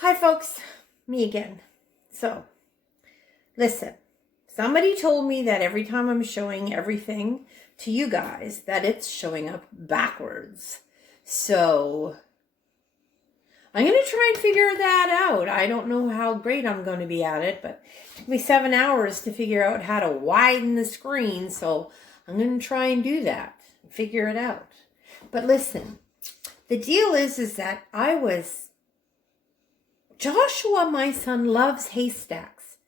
Hi folks, me again. So, listen, somebody told me that every time I'm showing everything to you guys, that it's showing up backwards. So, I'm going to try and figure that out. I don't know how great I'm going to be at it, but it took me 7 hours to figure out how to widen the screen. So, I'm going to try and do that, figure it out. But listen, the deal is that Joshua, my son, loves hay stacks.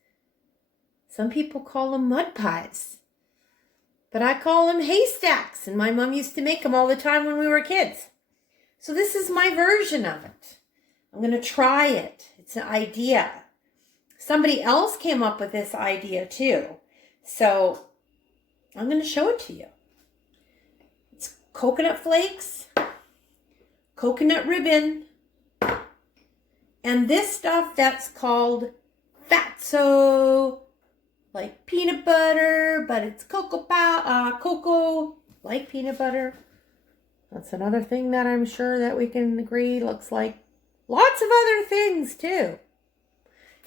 Some people call them mud pies, but I call them hay stacks, and my mom used to make them all the time when we were kids. So this is my version of it. I'm going to try it. It's an idea. Somebody else came up with this idea too, so I'm going to show it to you. It's coconut flakes, coconut ribbon, and this stuff that's called Fatso, like peanut butter, but it's cocoa, like peanut butter. That's another thing that I'm sure that we can agree looks like lots of other things too.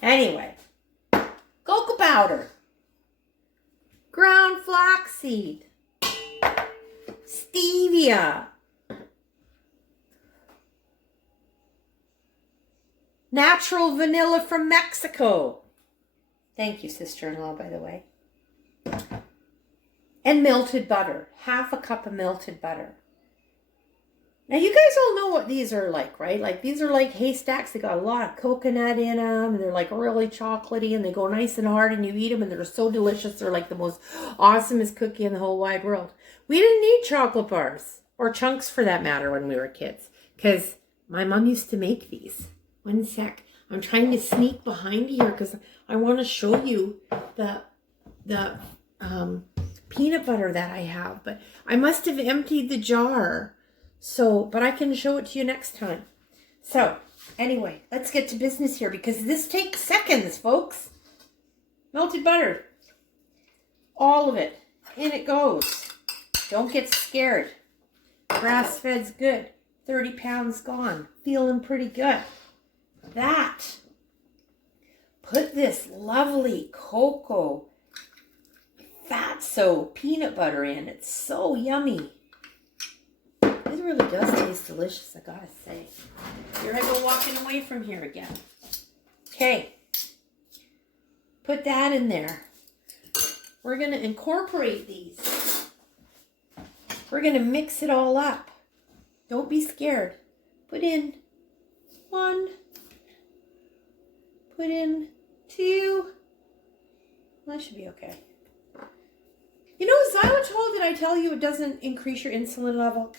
Anyway, cocoa powder, ground flaxseed, stevia, natural vanilla from Mexico. Thank you, sister-in-law, by the way. And melted butter. Half a cup of melted butter. Now, you guys all know what these are like, right? Like, these are like hay stacks. They got a lot of coconut in them. And they're like really chocolatey. And they go nice and hard. And you eat them. And they're so delicious. They're like the most awesomest cookie in the whole wide world. We didn't need chocolate bars. Or chunks, for that matter, when we were kids. Because my mom used to make these. One sec. I'm trying to sneak behind here because I want to show you the peanut butter that I have. But I must have emptied the jar. So, but I can show it to you next time. So, anyway, let's get to business here because this takes seconds, folks. Melted butter. All of it. In it goes. Don't get scared. Grass-fed's good. 30 pounds gone. Feeling pretty good. That. Put this lovely cocoa Fatso peanut butter in. It's so yummy. It really does taste delicious, I gotta say. Here I go walking away from here again. Okay. Put that in there. We're going to incorporate these. We're going to mix it all up. Don't be scared. Put in 1. Put in 2. That should be okay. You know, xylitol, did I tell you it doesn't increase your insulin level?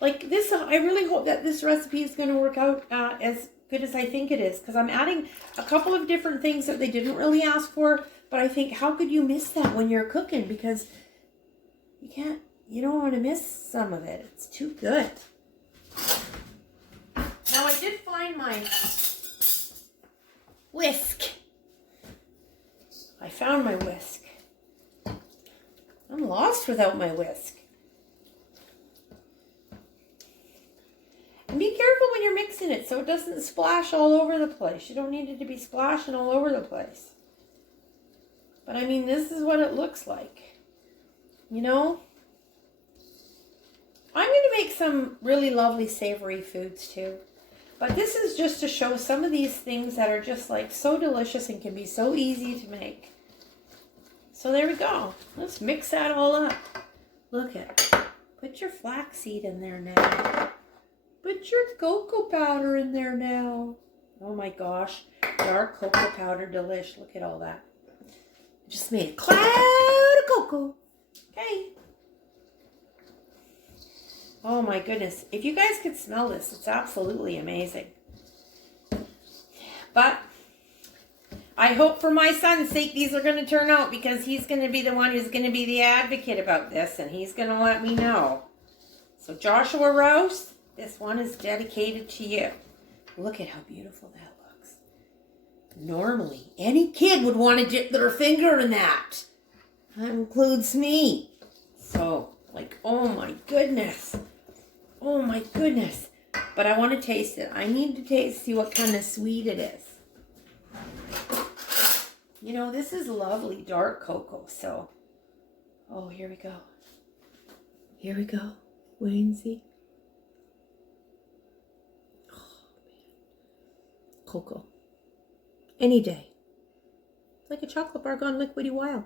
Like this, I really hope that this recipe is going to work out as good as I think it is. Because I'm adding a couple of different things that they didn't really ask for. But I think, how could you miss that when you're cooking? Because you don't want to miss some of it. It's too good. Now, I did find my whisk. I found my whisk. I'm lost without my whisk. And be careful when you're mixing it so it doesn't splash all over the place. You don't need it to be splashing all over the place. But I mean, this is what it looks like. You know? I'm going to make some really lovely savory foods too. But this is just to show some of these things that are just like so delicious and can be so easy to make. So there we go. Let's mix that all up. Look at, put your flaxseed in there now. Put your cocoa powder in there now. Oh my gosh. Dark cocoa powder delish. Look at all that. I just made a cloud of cocoa. Okay. Oh my goodness. If you guys could smell this, it's absolutely amazing. But I hope for my son's sake these are going to turn out, because he's going to be the one who's going to be the advocate about this, and he's going to let me know. So Joshua Rose, this one is dedicated to you. Look at how beautiful that looks. Normally, any kid would want to dip their finger in that. That includes me. So, like, oh my goodness. Oh my goodness. but I want to taste it. I need to taste, see what kind of sweet it is. You know, this is lovely dark cocoa, so, oh, here we go. Here we go. Wait and see. Oh, man. Cocoa. Any day. It's like a chocolate bar gone liquidy wild.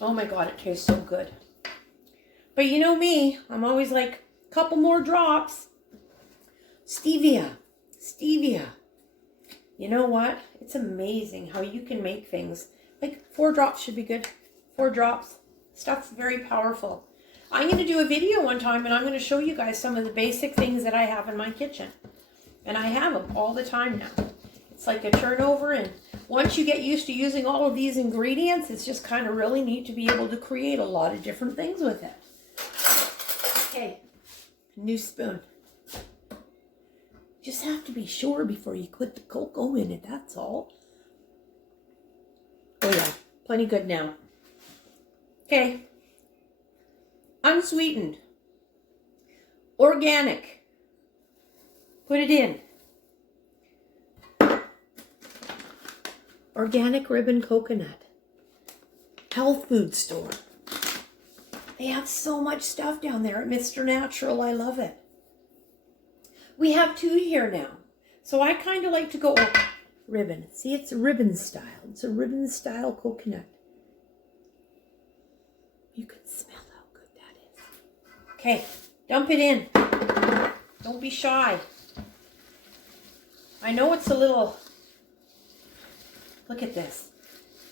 Oh my God, it tastes so good. But you know me, I'm always like, a couple more drops. Stevia. Stevia. You know what? It's amazing how you can make things. Like 4 drops should be good. 4 drops. Stuff's very powerful. I'm going to do a video one time and I'm going to show you guys some of the basic things that I have in my kitchen. And I have them all the time now. It's like a turnover, and once you get used to using all of these ingredients, it's just kind of really neat to be able to create a lot of different things with it. Okay, new spoon. Just have to be sure before you put the cocoa in it, that's all. Oh yeah, plenty good now. Okay, unsweetened, organic, put it in. Organic ribbon coconut, health food store. They have so much stuff down there at Mr. Natural. I love it. We have 2 here now. So I kind of like to go, oh, ribbon. See, it's a ribbon style. It's a ribbon style coconut. You can smell how good that is. Okay, dump it in. Don't be shy. I know it's a little, look at this.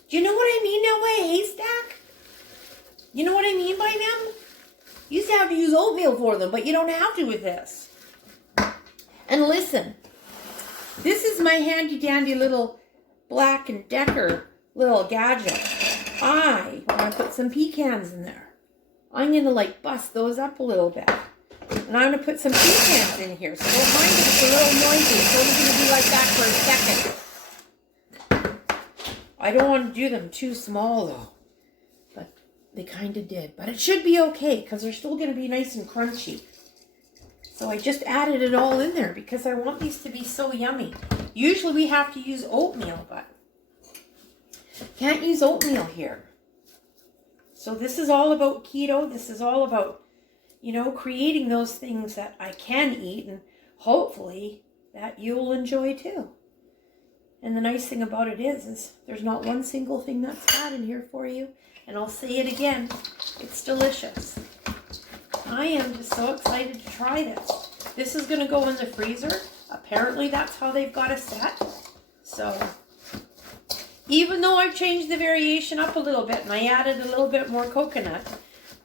Do you know what I mean now by a haystack? You know what I mean by them? You used to have to use oatmeal for them, but you don't have to with this. And listen, this is my handy dandy little Black & Decker little gadget. I want to put some pecans in there. I'm going to like bust those up a little bit. And I'm going to put some pecans in here. So don't mind if it's a little noisy. It's only going to be like that for a second. I don't want to do them too small though. But they kind of did. But it should be okay because they're still going to be nice and crunchy. So I just added it all in there because I want these to be so yummy. Usually we have to use oatmeal, but can't use oatmeal here. So this is all about keto. This is all about, you know, creating those things that I can eat and hopefully that you'll enjoy too. And the nice thing about it is there's not one single thing that's bad in here for you. And I'll say it again, it's delicious. I am just so excited to try this. This is going to go in the freezer. Apparently that's how they've got it set. So even though I've changed the variation up a little bit and I added a little bit more coconut,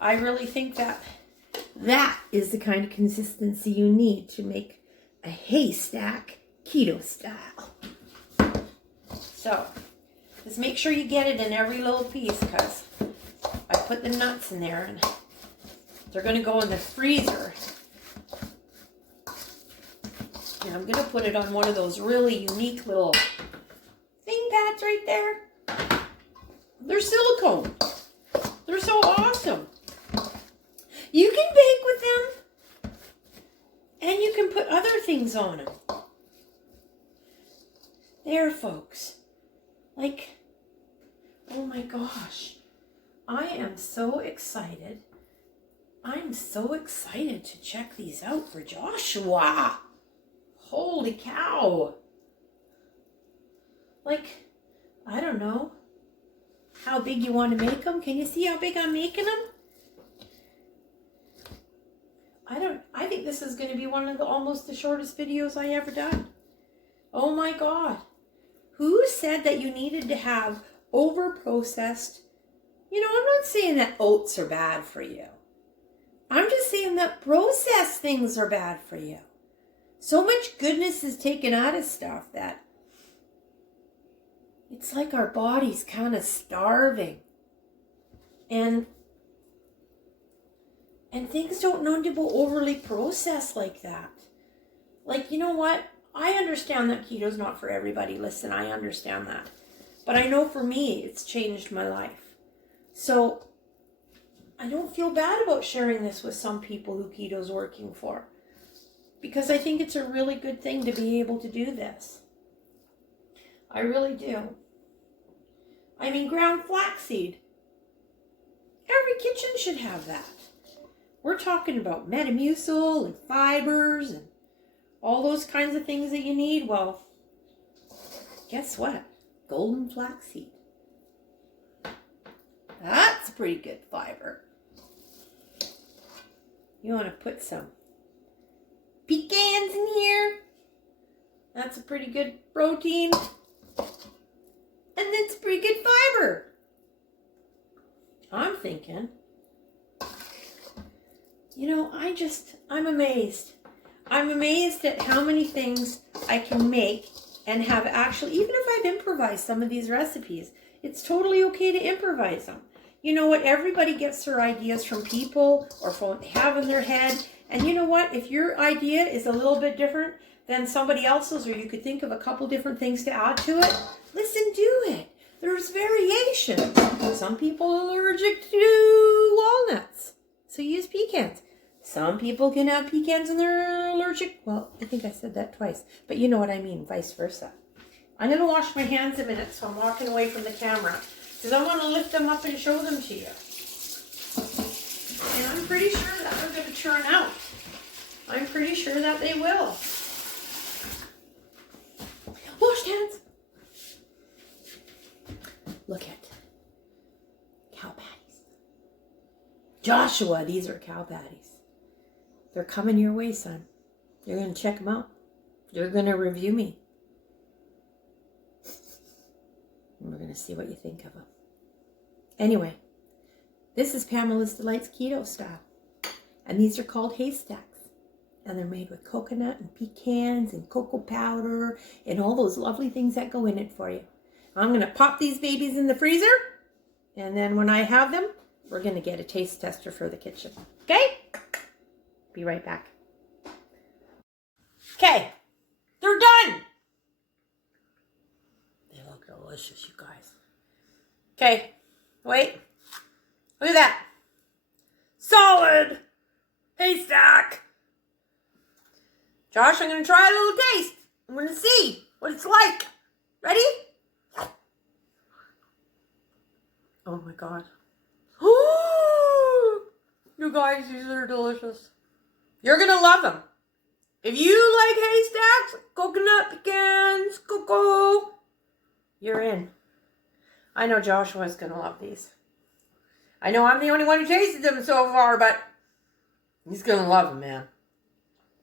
I really think that that is the kind of consistency you need to make a haystack keto style. So just make sure you get it in every little piece because I put the nuts in there and they're going to go in the freezer. And I'm going to put it on one of those really unique little thing pads right there. They're silicone. They're so awesome. You can bake with them. And you can put other things on them. There, folks. Like, oh my gosh. I am so excited. I'm so excited to check these out for Joshua. Holy cow. Like, I don't know how big you want to make them. Can you see how big I'm making them? I think this is going to be one of the almost the shortest videos I ever done. Oh my God. Who said that you needed to have over-processed? You know, I'm not saying that oats are bad for you. I'm just saying that processed things are bad for you. So much goodness is taken out of stuff that it's like our body's kind of starving. And things don't need to be overly processed like that. Like, you know what? I understand that keto's not for everybody. Listen, I understand that. But I know for me, it's changed my life. So I don't feel bad about sharing this with some people who keto's working for, because I think it's a really good thing to be able to do this. I really do. I mean, ground flaxseed. Every kitchen should have that. We're talking about Metamucil and fibers and all those kinds of things that you need. Well, guess what? Golden flaxseed. That's pretty good fiber. You want to put some pecans in here. That's a pretty good protein. And it's pretty good fiber. I'm thinking, you know, I'm amazed. I'm amazed at how many things I can make and have actually, even if I've improvised some of these recipes, it's totally okay to improvise them. You know what? Everybody gets their ideas from people or from what they have in their head. And you know what? If your idea is a little bit different than somebody else's, or you could think of a couple different things to add to it, listen, do it. There's variation. Some people are allergic to walnuts, so use pecans. Some people can have pecans and they're allergic. Well, I think I said that twice, but you know what I mean, vice versa. I'm going to wash my hands a minute, so I'm walking away from the camera, because I want to lift them up and show them to you. And I'm pretty sure that they're going to turn out. I'm pretty sure that they will. Wash hands. Look at cow patties. Joshua, these are cow patties. They're coming your way, son. You're going to check them out. You're going to review me. And we're going to see what you think of them. Anyway, this is Pamela's Delights Keto Style. And these are called Hay Stacks. And they're made with coconut and pecans and cocoa powder and all those lovely things that go in it for you. I'm going to pop these babies in the freezer. And then when I have them, we're going to get a taste tester for the kitchen. Okay? Be right back. Okay. They're done. They look delicious, you guys. Okay. Wait. Look at that. Solid haystack. Josh, I'm going to try a little taste. I'm going to see what it's like. Ready? Oh my God. You guys, these are delicious. You're going to love them. If you like haystacks, coconut, pecans, cocoa, you're in. I know Joshua's going to love these. I know I'm the only one who tasted them so far, but he's going to love them, man.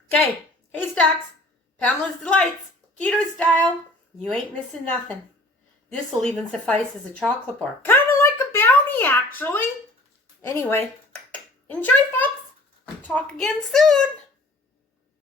Okay, haystacks, Pamela's Delights, keto style. You ain't missing nothing. This will even suffice as a chocolate bar. Kind of like a brownie, actually. Anyway, enjoy, folks. Talk again soon.